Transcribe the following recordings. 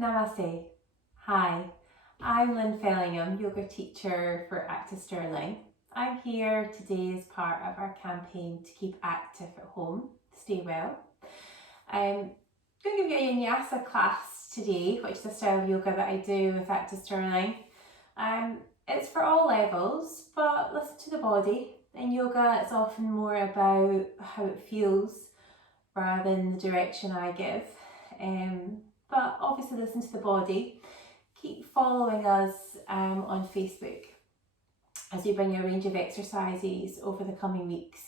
Namaste. Hi, I'm Lynne Fellingham, yoga teacher for Active Stirling. I'm here today as part of our campaign to keep active at home, stay well. I'm going to give you a vinyasa class today, which is a style of yoga that I do with Active Stirling. It's for all levels, but listen to the body. In yoga, it's often more about how it feels rather than the direction I give. But obviously listen to the body. Keep following us on Facebook as we bring you a range of exercises over the coming weeks.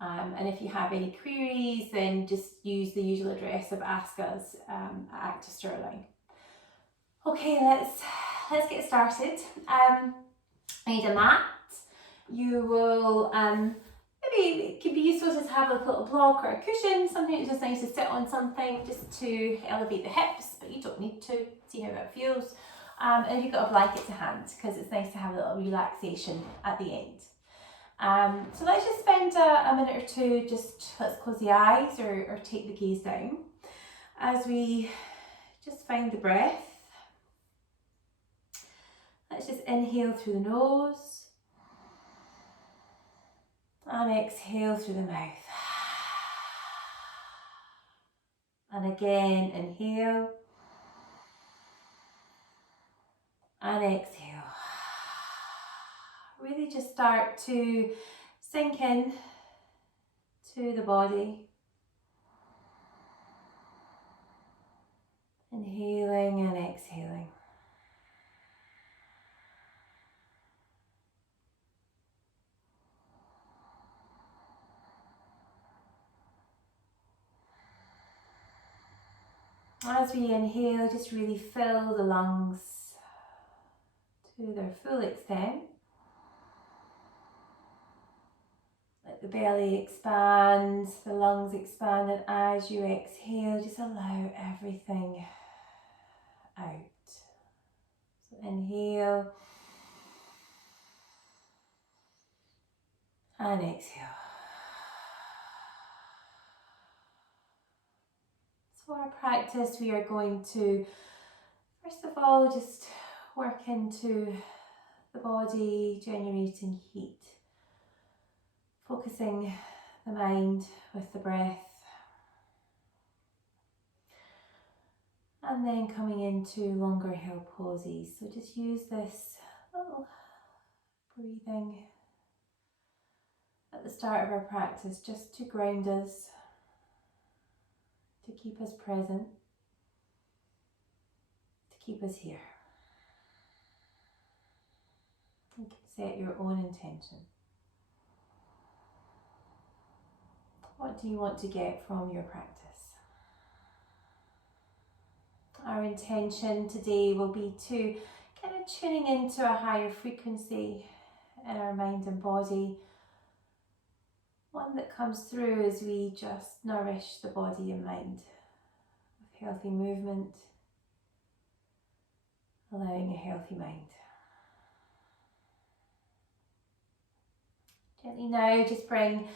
And if you have any queries, then just use the usual address of Ask Us at Active Stirling. Okay, let's get started. I need a mat. You will maybe it could be useful to have a little block or a cushion, something that's just nice to sit on something just to elevate the hips, but you don't need to. See how that feels. And if you've got a blanket to hand, because it's nice to have a little relaxation at the end. So let's just spend a minute or two, let's close the eyes or take the gaze down as we just find the breath. Let's just inhale through the nose. And exhale through the mouth. And again, inhale. And exhale. Really just start to sink in to the body. Inhaling and exhaling. As we inhale, just really fill the lungs to their full extent. Let the belly expand, the lungs expand, and as you exhale, just allow everything out. So inhale and exhale. For our practice, we are going to, first of all, just work into the body, generating heat, focusing the mind with the breath, and then coming into longer held pauses. So just use this little breathing at the start of our practice just to ground us, to keep us present, to keep us here. You can set your own intention. What do you want to get from your practice? Our intention today will be to kind of tuning into a higher frequency in our mind and body. One that comes through as we just nourish the body and mind with healthy movement, allowing a healthy mind. Gently now, just bring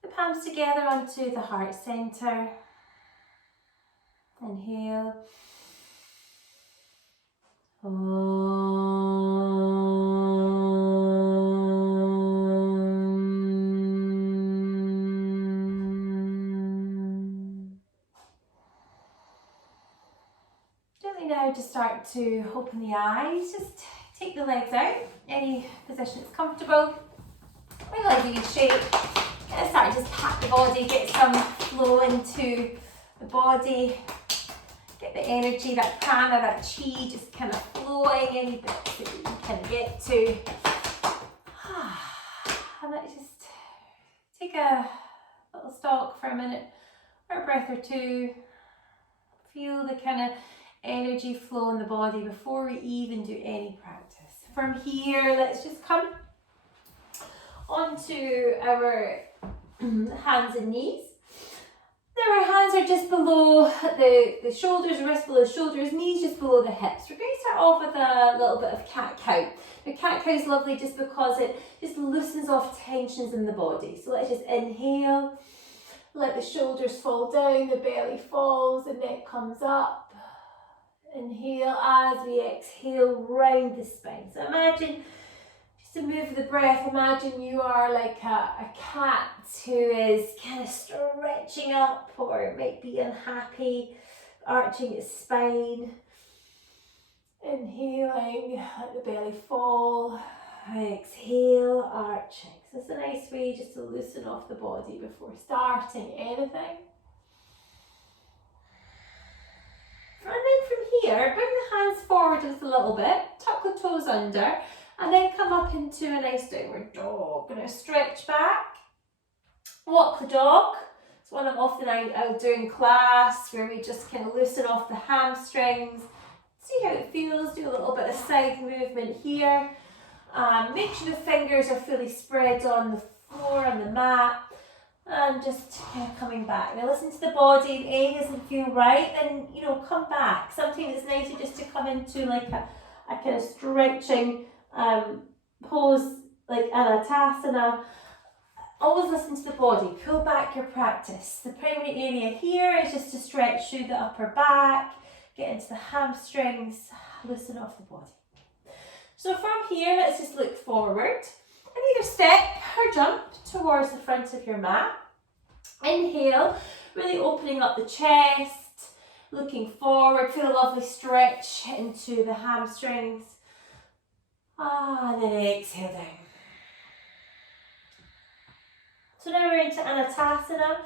the palms together onto the heart center. Inhale. Gently now just start to open the eyes, just take the legs out, any position that's comfortable. Bring legs in shape, and start to just pat the body, get some flow into the body, get the energy, that prana, that chi just kind of flowing, any bits that you can kind of get to. And let's just take a little stock for a minute, or a breath or two. Feel the kind of energy flow in the body before we even do any practice. From here, let's just come onto our hands and knees. There, our hands are just below the shoulders, wrists below the shoulders, knees just below the hips. We're going to start off with a little bit of cat-cow. The cat-cow is lovely just because it just loosens off tensions in the body. So let's just inhale, let the shoulders fall down, the belly falls, the neck comes up. Inhale as we exhale, round the spine. So imagine, just to move the breath, imagine you are like a cat who is kind of stretching up, or it might be unhappy, arching its spine. Inhaling, let the belly fall. Exhale, arching. So it's a nice way just to loosen off the body before starting anything. And then from here, bring the hands forward just a little bit, tuck the toes under, and then come up into a nice downward dog. Gonna stretch back, walk the dog. It's one I'm often out doing class, where we just kind of loosen off the hamstrings. See how it feels, do a little bit of side movement here. Make sure the fingers are fully spread on the floor, on the mat, and just kind of coming back. Now listen to the body. If A doesn't feel right, then come back. Sometimes it's nicer just to come into like a kind of stretching pose, like Anatasana. Always listen to the body. Pull back your practice. The primary area here is just to stretch through the upper back, get into the hamstrings, loosen off the body. So from here, let's just look forward and either step or jump towards the front of your mat. Inhale, really opening up the chest, looking forward, feel a lovely stretch into the hamstrings. And then exhale down. So now we're into Anatasana.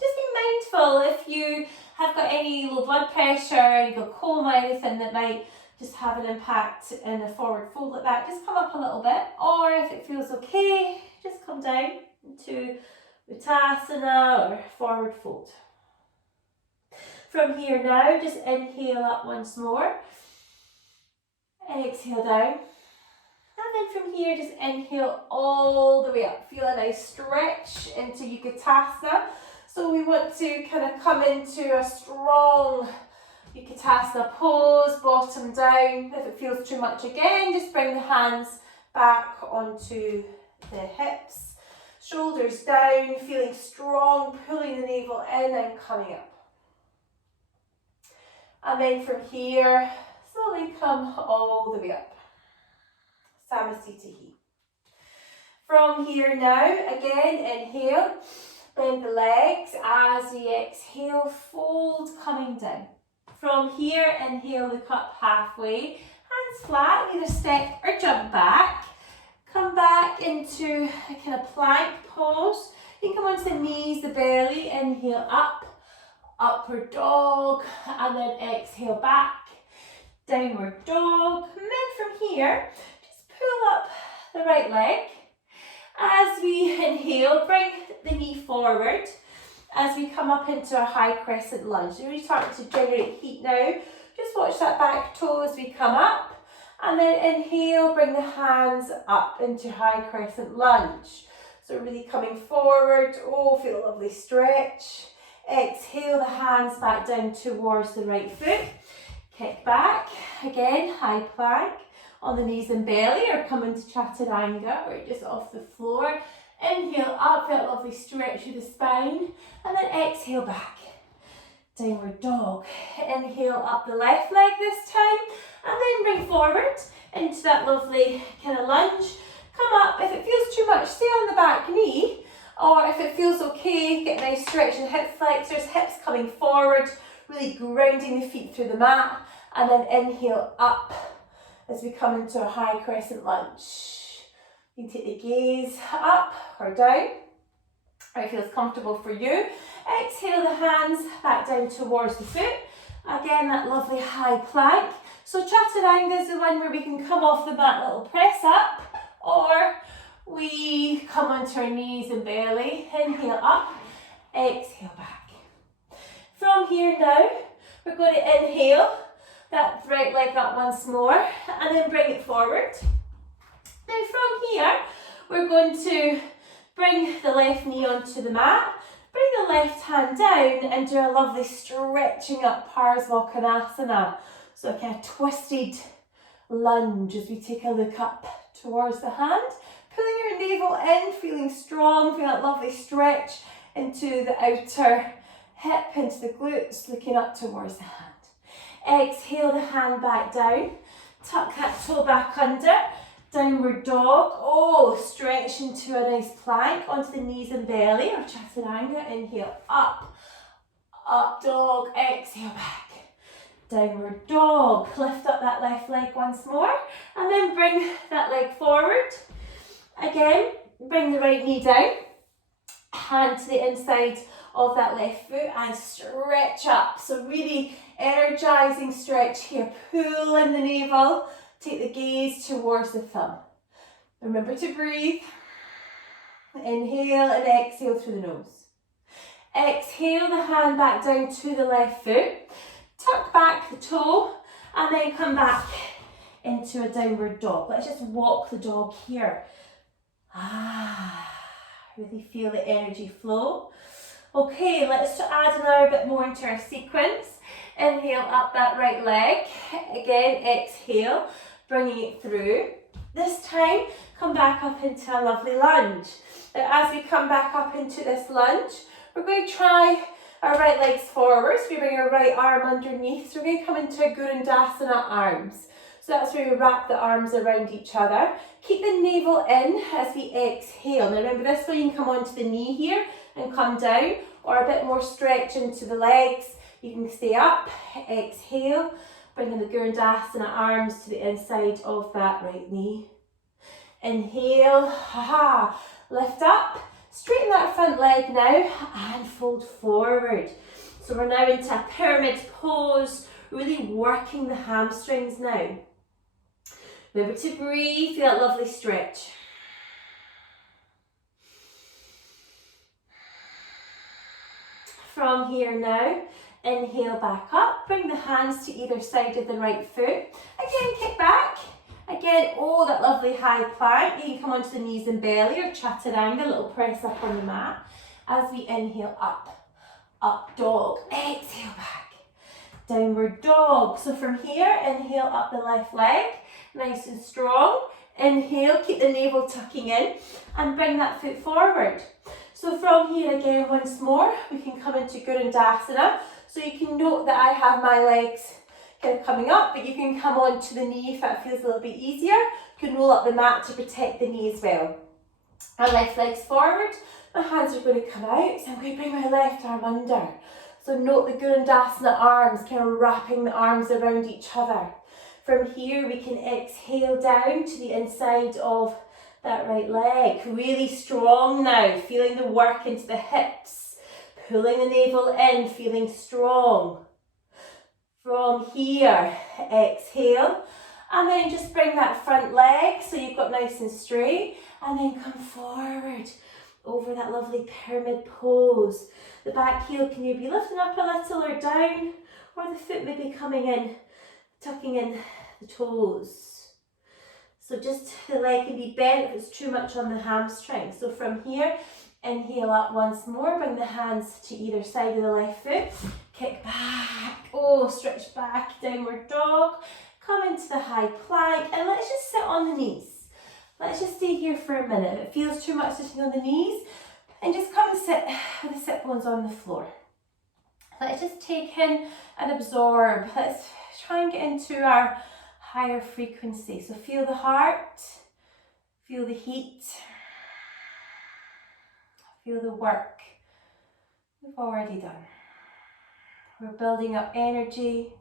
Just be mindful if you have got any low blood pressure, you've got coma, anything that might just have an impact in a forward fold like that, just come up a little bit. Or if it feels okay, just come down into Uttasana or forward fold. From here now, just inhale up once more. Exhale down. And then from here, just inhale all the way up. Feel a nice stretch into Uttasana. So we want to kind of come into a strong Uttasana pose, bottom down. If it feels too much again, just bring the hands back onto the hips. Shoulders down, feeling strong, pulling the navel in and coming up. And then from here, slowly come all the way up. Samasthita. From here now, again, inhale, bend the legs. As we exhale, fold, coming down. From here, inhale, look up halfway, hands flat, either step or jump back. Come back into a kind of plank pose. You can come onto the knees, the belly, inhale up, upward dog, and then exhale back, downward dog. And then from here, just pull up the right leg. As we inhale, bring the knee forward. As we come up into a high crescent lunge. So we're starting to generate heat now. Just watch that back toe as we come up. And then inhale, bring the hands up into high crescent lunge. So really coming forward. Oh, feel a lovely stretch. Exhale, the hands back down towards the right foot. Kick back. Again, high plank on the knees and belly, or come into Chaturanga, or just off the floor. Inhale up, feel a lovely stretch through the spine. And then exhale back. Downward dog. Inhale up the left leg this time. And then bring forward into that lovely kind of lunge. Come up. If it feels too much, stay on the back knee. Or if it feels okay, get a nice stretch in hip flexors, hips coming forward, really grounding the feet through the mat. And then inhale up as we come into a high crescent lunge. You can take the gaze up or down, or it feels comfortable for you. Exhale the hands back down towards the foot. Again, that lovely high plank. So Chaturanga is the one where we can come off the mat, little press up, or we come onto our knees and belly. Inhale up, exhale back. From here now, we're going to inhale that right leg up once more, and then bring it forward. Now from here, we're going to bring the left knee onto the mat, bring the left hand down and do a lovely stretching up Parsvakonasana. So a kind of twisted lunge as we take a look up towards the hand, pulling your navel in, feeling strong, feeling that lovely stretch into the outer hip, into the glutes, looking up towards the hand. Exhale the hand back down. Tuck that toe back under. Downward dog. Oh, stretch into a nice plank onto the knees and belly or chaturanga. Inhale, up. Up dog. Exhale back. Downward dog. Lift up that left leg once more. And then bring that leg forward. Again, bring the right knee down. Hand to the inside of that left foot and stretch up. So really energizing stretch here. Pull in the navel. Take the gaze towards the thumb. Remember to breathe. Inhale and exhale through the nose. Exhale the hand back down to the left foot. Tuck back the toe and then come back into a downward dog. Let's just walk the dog here. Really feel the energy flow. Okay, let's add another bit more into our sequence. Inhale up that right leg. Again, exhale, bringing it through. This time, come back up into a lovely lunge. Now, as we come back up into this lunge, we're going to try our right legs forward. So we bring our right arm underneath. So we're going to come into a Gurundasana arms. So that's where we wrap the arms around each other. Keep the navel in as we exhale. Now remember, this way you can come onto the knee here and come down, or a bit more stretch into the legs. You can stay up, exhale, bringing the Gurundasana arms to the inside of that right knee. Inhale, lift up, straighten that front leg now and fold forward. So we're now into a pyramid pose, really working the hamstrings now. Remember to breathe, feel that lovely stretch. From here now, inhale back up, bring the hands to either side of the right foot. Again, kick back. Again, oh, that lovely high plank. You can come onto the knees and belly or chaturanga, a little press up on the mat. As we inhale up, up dog, exhale back. Downward dog. So from here, inhale up the left leg, nice and strong. Inhale, keep the navel tucking in and bring that foot forward. So from here again, once more, we can come into Gurundasana. So you can note that I have my legs kind of coming up, but you can come onto the knee if that feels a little bit easier. You can roll up the mat to protect the knee as well. Our left leg's forward, my hands are going to come out, so I'm going to bring my left arm under. So note the Gurundasana arms, kind of wrapping the arms around each other. From here, we can exhale down to the inside of that right leg. Really strong now, feeling the work into the hips. Pulling the navel in, feeling strong. From here, exhale. And then just bring that front leg so you've got nice and straight. And then come forward over that lovely pyramid pose. The back heel can either be lifting up a little or down, or the foot may be coming in, tucking in the toes. So just the leg can be bent if it's too much on the hamstring. So from here, inhale up once more, bring the hands to either side of the left foot, kick back, oh, stretch back, downward dog, come into the high plank, and let's just sit on the knees. Let's just stay here for a minute. If it feels too much sitting on the knees, and just come and sit with the sit bones on the floor. Let's just take in and absorb. Let's try and get into our higher frequency. So feel the heart, feel the heat, feel the work we've already done. We're building up energy,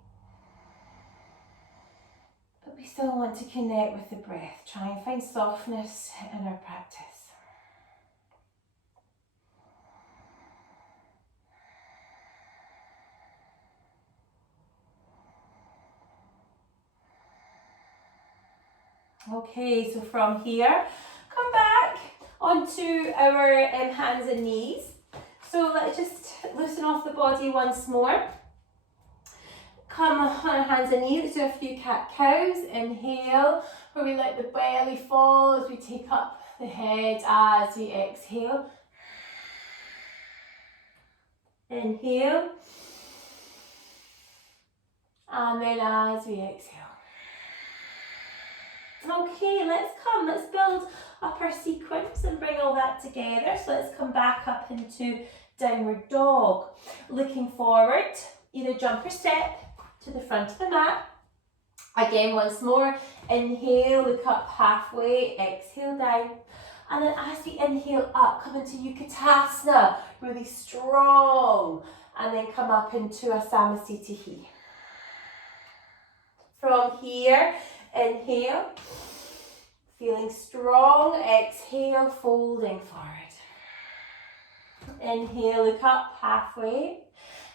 but we still want to connect with the breath. Try and find softness in our practice. Okay, so from here, come back onto our hands and knees. So let's just loosen off the body once more. Come on our hands and knees, let's do a few cat-cows. Inhale, where we let the belly fall as we take up the head as we exhale. Inhale. And then as we exhale. Okay, let's build up our sequence and bring all that together. So let's come back up into downward dog. Looking forward, either jump or step to the front of the mat. Again, once more, inhale, look up halfway, exhale down. And then as we inhale up, come into Utkatasana, really strong. And then come up into a Samasthiti. From here, inhale, feeling strong, exhale, folding forward. Inhale, look up halfway,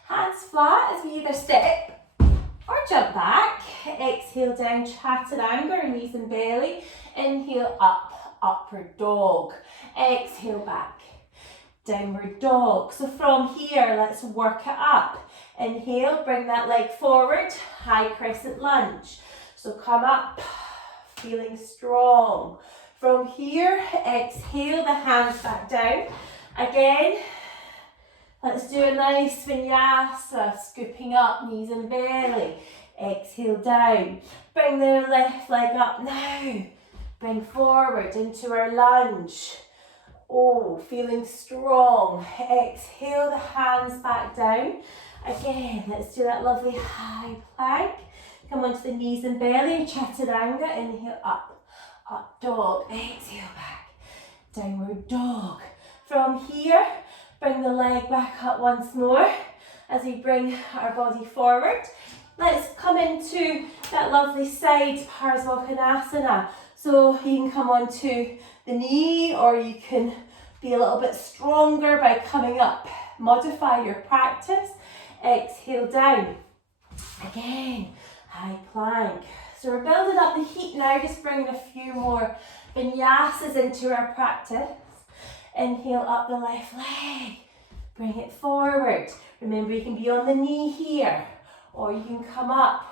hands flat as we either step or jump back. Exhale down, Chaturanga, knees and belly. Inhale up, upward dog. Exhale back, downward dog. So from here, let's work it up. Inhale, bring that leg forward, high crescent lunge. So come up, feeling strong. From here, exhale, the hands back down. Again, let's do a nice vinyasa, scooping up, knees and belly. Exhale down. Bring the left leg up now. Bring forward into our lunge. Oh, feeling strong. Exhale, the hands back down. Again, let's do that lovely high plank. Come onto the knees and belly, Chaturanga. Inhale up, up dog. Exhale back, downward dog. From here, bring the leg back up once more as we bring our body forward. Let's come into that lovely side Parsvakonasana. So you can come onto the knee or you can be a little bit stronger by coming up. Modify your practice. Exhale down. Again, high plank. So we're building up the heat now, just bringing a few more vinyasas into our practice. Inhale up the left leg. Bring it forward. Remember, you can be on the knee here, or you can come up.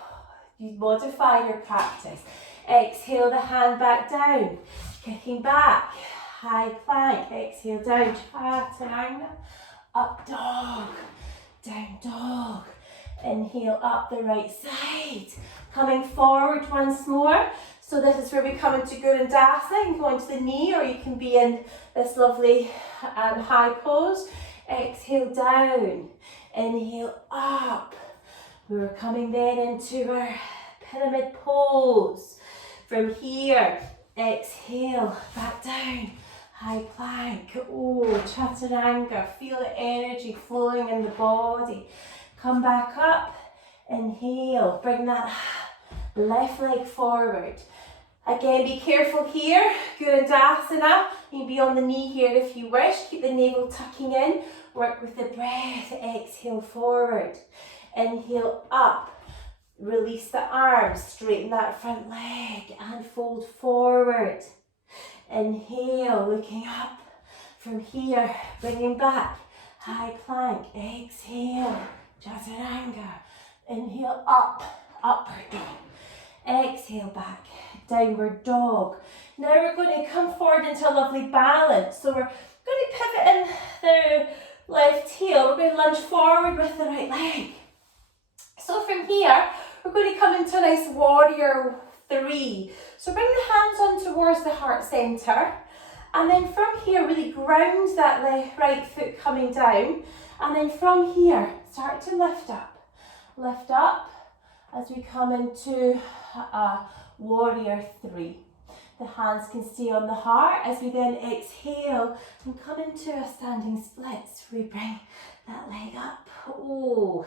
You modify your practice. Exhale the hand back down. Kicking back. High plank. Exhale down. Chaturanga. Up dog. Down dog. Inhale up the right side. Coming forward once more. So this is where we come into Gurundasa. You can go into the knee or you can be in this lovely high pose. Exhale down. Inhale up. We're coming then into our pyramid pose. From here, exhale, back down. High plank. Oh, Chaturanga. Feel the energy flowing in the body. Come back up. Inhale. Bring that left leg forward. Again, be careful here. Gurundasana. You can be on the knee here if you wish. Keep the navel tucking in. Work with the breath. Exhale forward. Inhale up. Release the arms. Straighten that front leg and fold forward. Inhale, looking up. From here, bringing back. High plank. Exhale. Chaturanga. Inhale up. Upward dog. Exhale back. Downward dog. Now we're going to come forward into a lovely balance. So we're going to pivot in the left heel. We're going to lunge forward with the right leg. So from here, we're going to come into a nice warrior 3. So bring the hands on towards the heart centre. And then from here, really ground that right foot coming down. And then from here, start to lift up. Lift up as we come into a warrior 3. The hands can stay on the heart as we then exhale and come into a standing split. So we bring that leg up. Oh,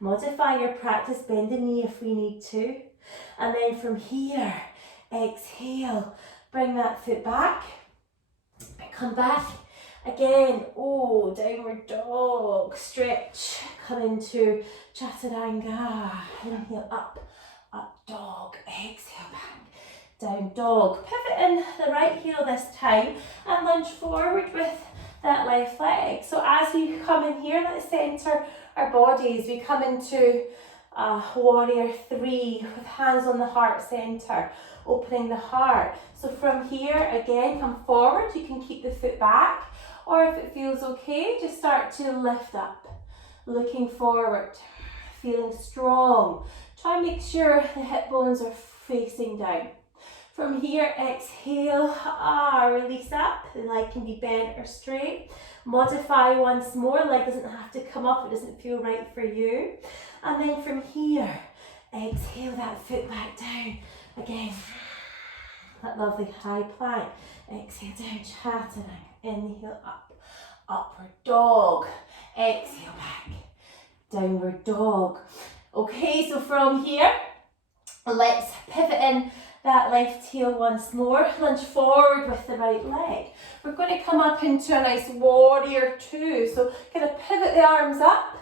modify your practice, bend the knee if we need to. And then from here, exhale, bring that foot back. Come back. Again, oh, downward dog, stretch, come into Chaturanga, inhale up, up dog, exhale back, down dog. Pivot in the right heel this time and lunge forward with that left leg. So as we come in here, let's centre our bodies. We come into warrior 3 with hands on the heart centre, opening the heart. So from here, again, come forward. You can keep the foot back. Or if it feels okay, just start to lift up, looking forward, feeling strong. Try and make sure the hip bones are facing down. From here, exhale, release up. The leg can be bent or straight. Modify once more, leg doesn't have to come up, it doesn't feel right for you. And then from here, Exhale that foot back down. Again, that lovely high plank. Exhale down, chaturanga. Inhale up, upward dog. Exhale back, downward dog. Okay, so from here, let's pivot in that left heel once more. Lunge forward with the right leg. We're going to come up into a nice warrior two. So kind of pivot the arms up.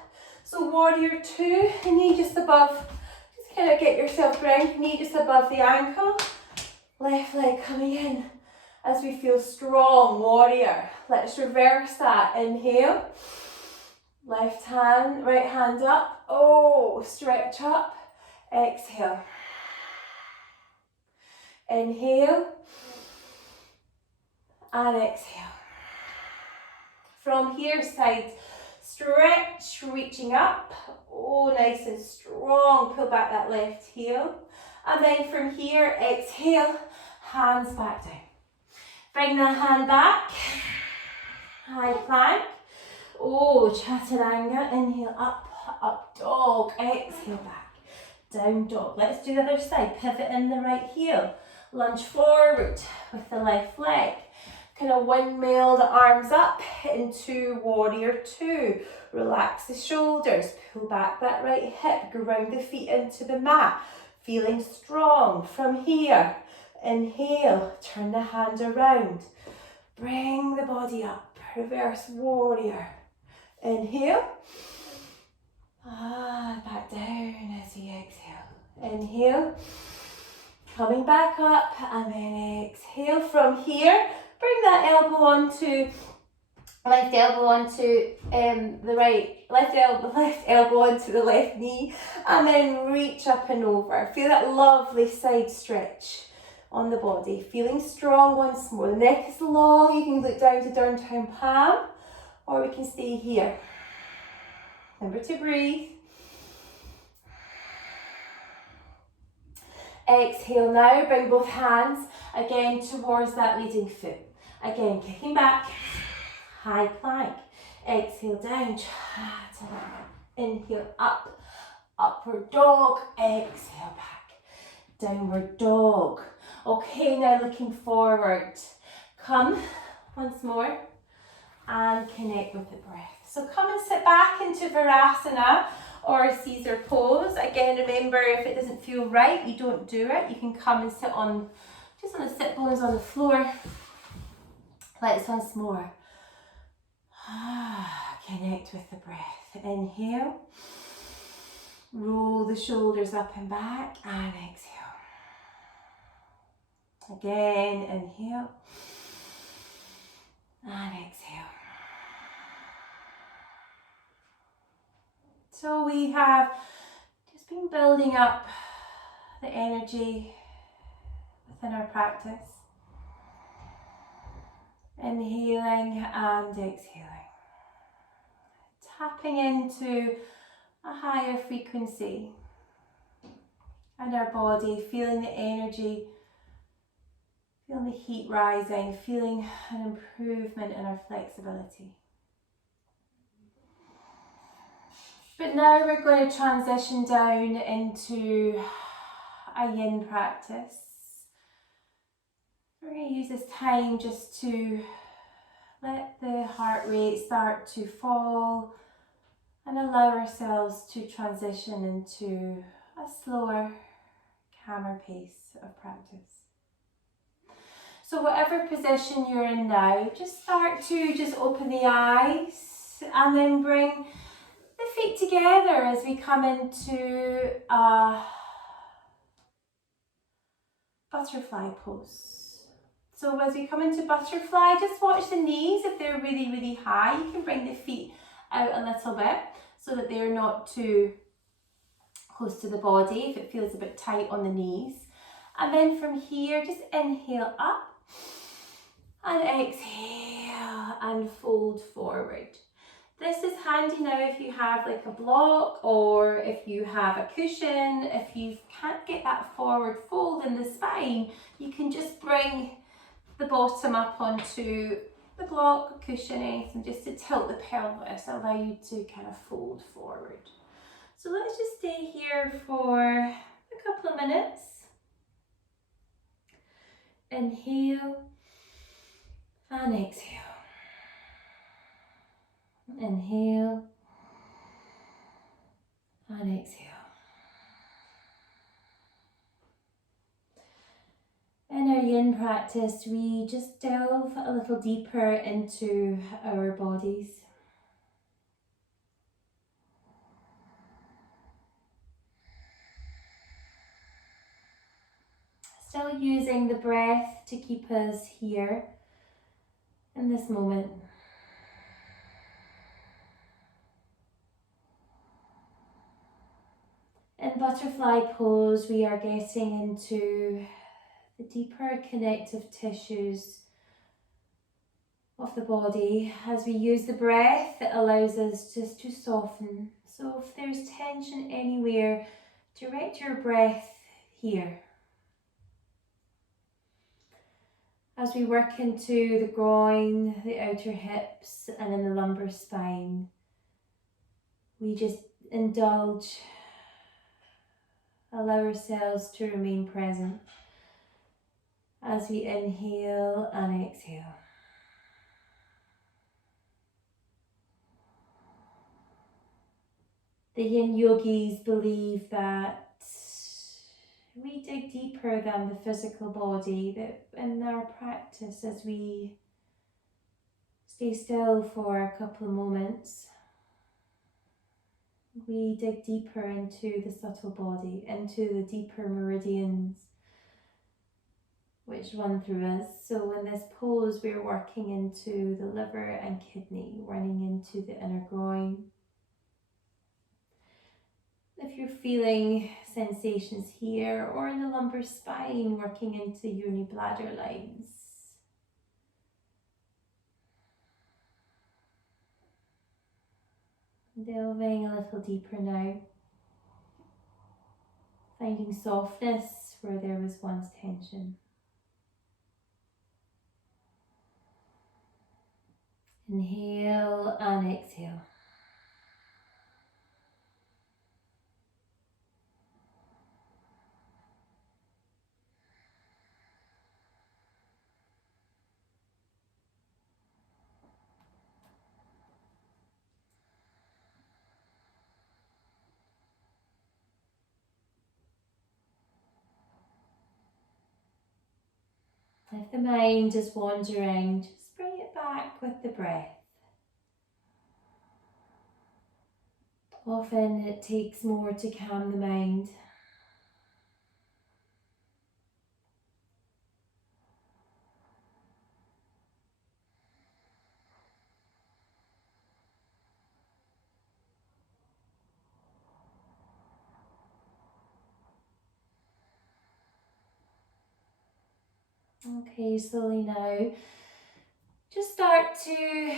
So warrior two, the knee just above. Just kind of get yourself grounded, knee just above the ankle. Left leg coming in as we feel strong, warrior. Let's reverse that. Inhale. Left hand, right hand up. Oh, stretch up. Exhale. Inhale. And exhale. From here, side stretch, reaching up. Oh, nice and strong. Pull back that left heel. And then from here, exhale, hands back down. Bring the hand back. High plank. Oh, chaturanga. Inhale, up, up dog. Exhale, back. Down dog. Let's do the other side. Pivot in the right heel. Lunge forward with the left leg. Kind of windmill the arms up into warrior two. Relax the shoulders. Pull back that right hip. Ground the feet into the mat. Feeling strong. From here, inhale. Turn the hand around. Bring the body up. Reverse warrior. Inhale. Back down as you exhale. Inhale. Coming back up and then exhale. From here, bring that elbow onto, left elbow onto the right, left elbow onto the left knee, and then reach up and over. Feel that lovely side stretch on the body. Feeling strong once more. The neck is long. You can look down to downtown palm, or we can stay here. Remember to breathe. Exhale now, bring both hands again towards that leading foot. Again, kicking back, high plank. Exhale down, chaturanga. Inhale up, upward dog. Exhale back, downward dog. Okay, now looking forward. Come once more and connect with the breath. So come and sit back into Virasana or Caesar pose. Again, remember, if it doesn't feel right, you don't do it. You can come and sit on, just on the sit bones on the floor. Let's once more. Connect with the breath. Inhale. Roll the shoulders up and back and exhale. Again, inhale. And exhale. So we have just been building up the energy within our practice. Inhaling and exhaling. Tapping into a higher frequency in our body, feeling the energy, feeling the heat rising, feeling an improvement in our flexibility. But now we're going to transition down into a yin practice. We're going to use this time just to let the heart rate start to fall and allow ourselves to transition into a slower, calmer pace of practice. So whatever position you're in now, just start to just open the eyes and then bring the feet together as we come into a butterfly pose. So as we come into butterfly, just watch the knees. If they're really, really high, you can bring the feet out a little bit so that they're not too close to the body if it feels a bit tight on the knees. And then from here, just inhale up and exhale and fold forward. This is handy now if you have like a block or if you have a cushion. If you can't get that forward fold in the spine, you can just bring the bottom up onto the block or cushion, anything, just to tilt the pelvis, allow you to kind of fold forward. So let's just stay here for a couple of minutes. Inhale and exhale. Inhale and exhale. In our yin practice, we just delve a little deeper into our bodies. Still using the breath to keep us here in this moment. In butterfly pose, we are getting into the deeper connective tissues of the body. As we use the breath, it allows us just to soften. So if there's tension anywhere, direct your breath here. As we work into the groin, the outer hips, and in the lumbar spine, we just indulge, allow ourselves to remain present as we inhale and exhale. The yin yogis believe that we dig deeper than the physical body, that in our practice, as we stay still for a couple of moments, we dig deeper into the subtle body, into the deeper meridians which run through us. So in this pose, we're working into the liver and kidney, running into the inner groin. If you're feeling sensations here or in the lumbar spine, working into yoni bladder lines. Delving a little deeper now. Finding softness where there was once tension. Inhale and exhale. If the mind is wandering, just bring it back with the breath. Often it takes more to calm the mind. Okay, slowly now, just start to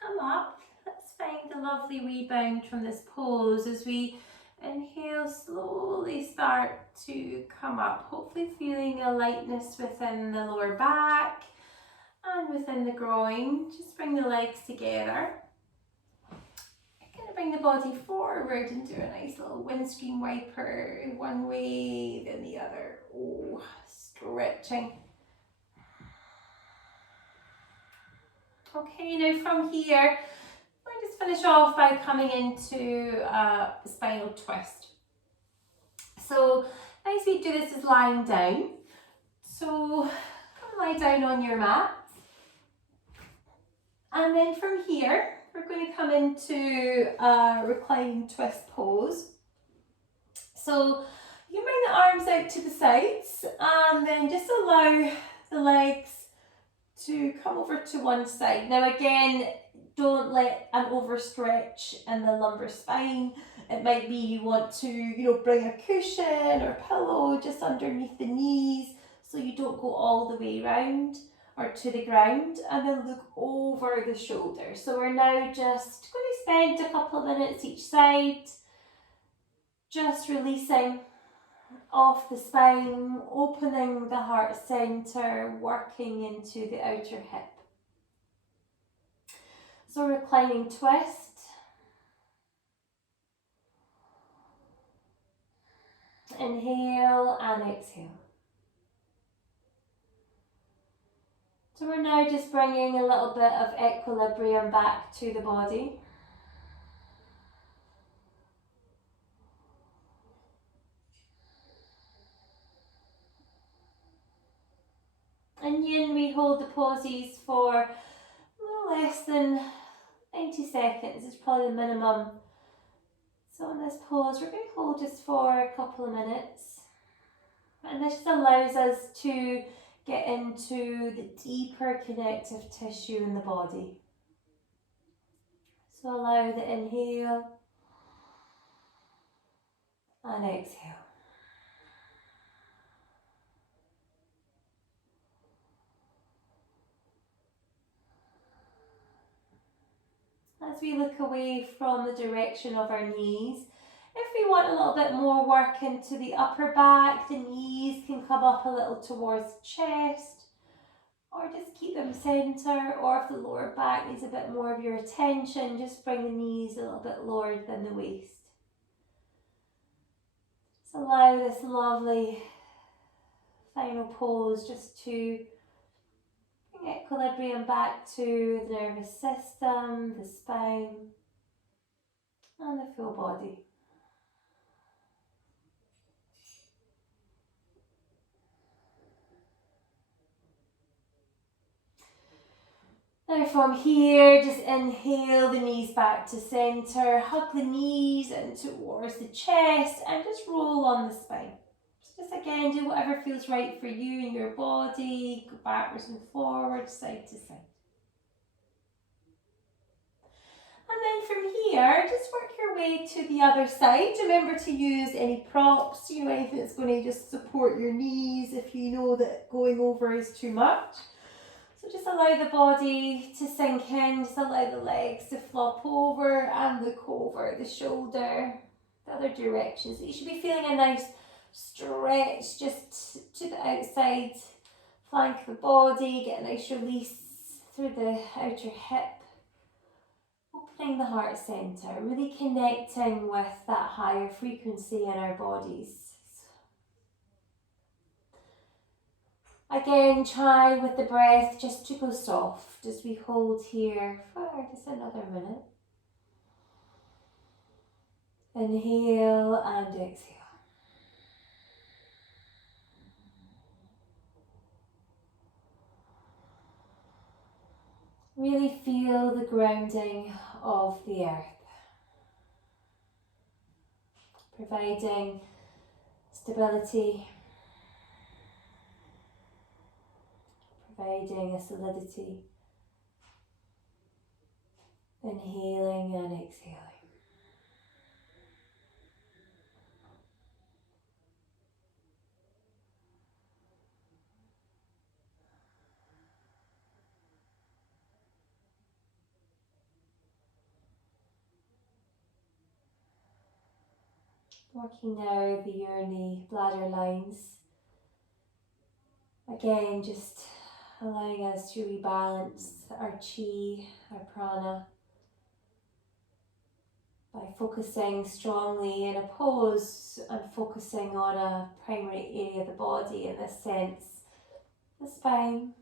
come up. Let's find a lovely rebound from this pose as we inhale, slowly start to come up, hopefully feeling a lightness within the lower back and within the groin. Just bring the legs together. You're going to bring the body forward and do a nice little windscreen wiper in one way, then the other. Oh, stretching. Okay, now from here, I'll just finish off by coming into a spinal twist. So, nice way to do this is lying down. So, come lie down on your mat. And then from here, we're going to come into a reclined twist pose. So, you can bring the arms out to the sides and then just allow the legs to come over to one side. Now again, don't let an overstretch in the lumbar spine. It might be you want to, bring a cushion or pillow just underneath the knees so you don't go all the way round or to the ground, and then look over the shoulder. So we're now just going to spend a couple of minutes each side, just releasing off the spine, opening the heart center, working into the outer hip. So reclining twist. Inhale and exhale. So we're now just bringing a little bit of equilibrium back to the body. In Yin, we hold the poses for a little less than 90 seconds. It's probably the minimum. So on this pose, we're going to hold just for a couple of minutes. And this just allows us to get into the deeper connective tissue in the body. So allow the inhale and exhale. As we look away from the direction of our knees, if we want a little bit more work into the upper back, the knees can come up a little towards the chest, or just keep them centre, or if the lower back needs a bit more of your attention, just bring the knees a little bit lower than the waist. Just allow this lovely final pose just to bring equilibrium back to the nervous system, the spine, and the full body. Now from here, just inhale the knees back to centre, hug the knees in towards the chest and just roll on the spine. So just again, do whatever feels right for you and your body, go backwards and forwards, side to side. And then from here, just work your way to the other side. Remember to use any props, anything that's going to just support your knees if you know that going over is too much. So just allow the body to sink in, just allow the legs to flop over and look over the shoulder, the other direction. So you should be feeling a nice stretch just to the outside flank of the body, get a nice release through the outer hip, opening the heart centre, really connecting with that higher frequency in our bodies. Again, try with the breath just to go soft as we hold here for just another minute. Inhale and exhale. Really feel the grounding of the earth, providing stability, providing a solidity. Inhaling and exhaling. Working now the urinary bladder lines. Again, just allowing us to rebalance our chi, our prana, by focusing strongly in a pose and focusing on a primary area of the body, in this sense, the spine,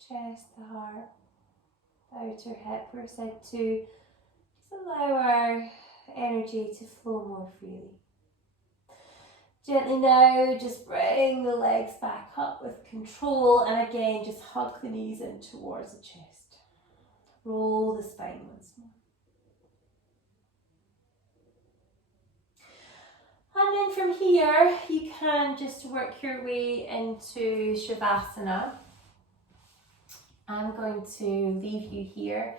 chest, the heart, the outer hip. We're said to just allow our energy to flow more freely. Gently now, just bring the legs back up with control, and again, just hug the knees in towards the chest. Roll the spine once more. And then from here, you can just work your way into Shavasana. I'm going to leave you here.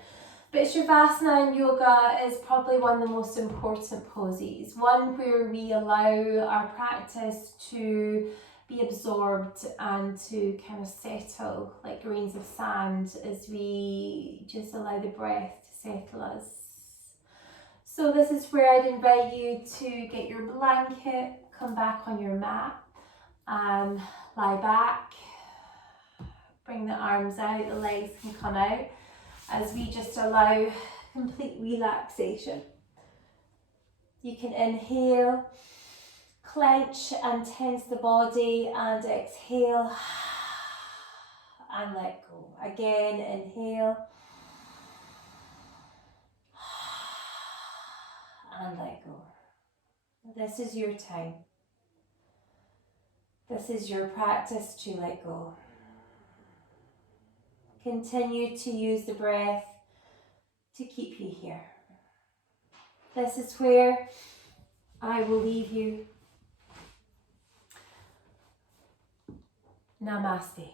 But Shavasana in yoga is probably one of the most important poses, one where we allow our practice to be absorbed and to kind of settle like grains of sand as we just allow the breath to settle us. So this is where I'd invite you to get your blanket, come back on your mat, lie back, bring the arms out, the legs can come out, as we just allow complete relaxation. You can inhale clench and tense the body, and exhale and let go. Again, inhale and let go. This is your time. This is your practice to let go. Continue to use the breath to keep you here. This is where I will leave you. Namaste.